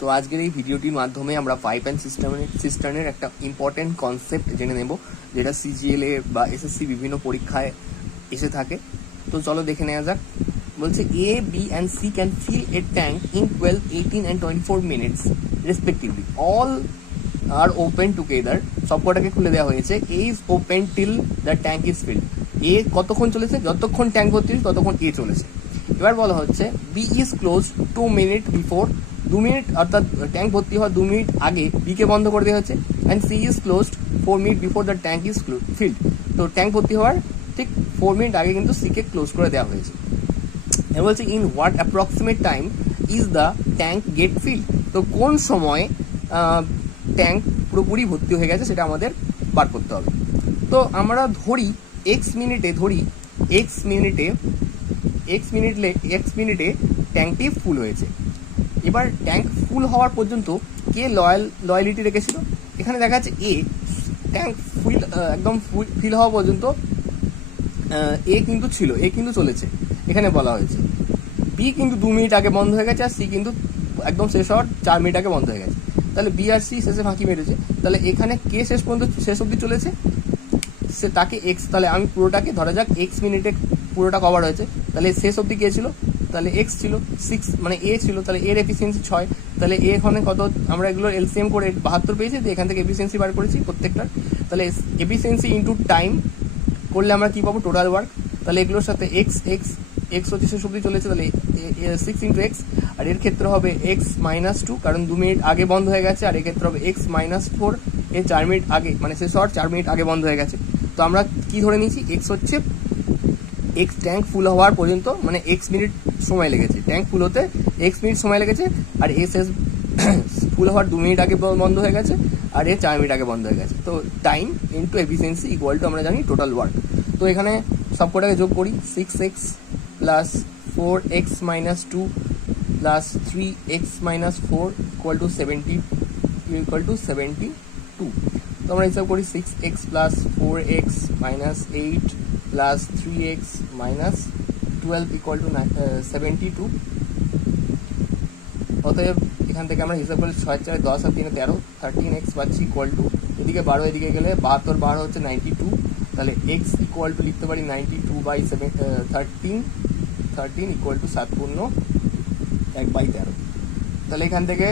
তো আজকের এই ভিডিওটির মাধ্যমে আমরা পাইপ অ্যান্ড সিস্টার্নের একটা ইম্পর্টেন্ট কনসেপ্ট জেনে নেব, যেটা সিজিএলএ বা এসএসসি বিভিন্ন পরীক্ষায় এসে থাকে। তো চলো দেখে নেওয়া যাক। বলছে A, B and C can fill a tank in 12, 18 and 24 minutes respectively. All are open together, সবকটাকে খুলে দেওয়া হয়েছে। A is open till the tank is filled. A কতক্ষণ চলেছে? যতক্ষণ ট্যাঙ্ক ভর্তি ততক্ষণ এ চলেছে। এবার বলা হচ্ছে B is close 2 minute before, 2 minute অর্থাৎ ট্যাঙ্ক ভর্তি হওয়ার 2 মিনিট আগে বিকে বন্ধ করে দেওয়া হচ্ছে। And C is closed 4 minute before the tank is filled. তো ট্যাঙ্ক ভর্তি হওয়ার ঠিক 4 মিনিট আগে কিন্তু সিকে ক্লোজ করে দেওয়া হয়েছে। এবার বলছে in what approximate time is the tank get filled. তো কোন সময় ট্যাঙ্ক পুরোপুরি ভর্তি হয়ে গেছে সেটা আমাদের বার করতে হবে। তো আমরা ধরি এক্স মিনিটে ট্যাঙ্কটি ফুল হয়েছে। এবার ট্যাঙ্ক ফুল হওয়ার পর্যন্ত কে লয়ালিটি রেখেছিল? এখানে দেখা যাচ্ছে এ ট্যাঙ্ক ফুল একদম ফিল হওয়া পর্যন্ত এ কিন্তু চলেছে, এখানে বলা হয়েছে। বি কিন্তু 2 মিনিট আগে বন্ধ হয়ে গেছে, আর সি কিন্তু একদম শেষ হওয়ার 4 মিনিট আগে বন্ধ হয়ে গেছে। তাহলে বি আর সি শেষে ফাঁকি মেরেছে। তাহলে এখানে কে শেষ অবধি চলেছে? সে তাকে এক্স, তাহলে আমি পুরোটাকে ধরা যাক এক্স মিনিটে পুরোটা কভার হয়েছে। তাহলে শেষ অবধি কে ছিল? তাহলে এক্স ছিল, 6 মানে এ ছিল। তাহলে এর এফিসিয়েন্সি 6। তাহলে এ এখানে কত? আমরা এগুলো এলসিএম করে 72 পেয়েছি। তো এখান থেকে এফিসিয়েন্সি বার করেছি প্রত্যেকটার। তাহলে এফিসিয়েন্সি ইন্টু টাইম করলে আমরা কি পাবো? Total work. তাহলে এগুলোর সাথে এক্স হচ্ছে শেষ অবধি চলেছে, তাহলে 6 ইন্টু এক্স। আর এর ক্ষেত্রে হবে x-2, কারণ 2 মিনিট আগে বন্ধ হয়ে গেছে। আর এর ক্ষেত্রে হবে x-4, এর 4 মিনিট আগে, মানে শেষ হওয়ার 4 মিনিট আগে বন্ধ হয়ে গেছে। তো আমরা কি ধরে নিয়েছি? এক্স হচ্ছে এক্স ট্যাঙ্ক ফুল হওয়ার পর্যন্ত, মানে এক্স মিনিট সময় লেগেছে, ট্যাঙ্ক ফুল হতে এক্স মিনিট সময় লেগেছে। আর এস এস ফুল হওয়ার 2 মিনিট আগে বন্ধ হয়ে গেছে, আর এর 4 মিনিট আগে বন্ধ হয়ে গেছে। তো time into efficiency equal to আমরা জানি টোটাল ওয়ার্ক। তো এখানে সবকটাকে যোগ করি। 6x plus 4x-2 plus 3x-4 equal to 72। তো আমরা হিসাব করি 6x plus 4x minus 8 plus 3x minus 12 equal to 72। অতএব এখান থেকে আমরা হিসাব করলে 6 4 10 আর 3 13, 13x পাচ্ছি ইকুয়াল টু, এদিকে 12 এদিকে গেলে 72, 12 হচ্ছে 92। তাহলে x ইকুয়াল টু লিখতে পারি 92/13 ইকুয়াল টু 7 পূর্ণ 1/13। তাহলে এখান থেকে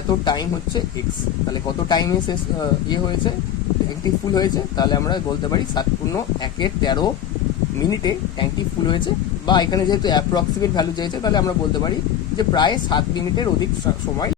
এত টাইম হচ্ছে x। তাহলে কত টাইমে শেষ হয়েছে, ট্যাঙ্কটি ফুল হয়েছে? তাহলে আমরা বলতে পারি 7 পূর্ণ 1/13 মিনিটে ট্যাঙ্কটি ফুল হয়েছে। বা এখানে যেহেতু অ্যাপ্রক্সিমেট ভ্যালু চেয়েছে, তাহলে আমরা বলতে পারি যে প্রায় 7 মিনিটের অধিক সময়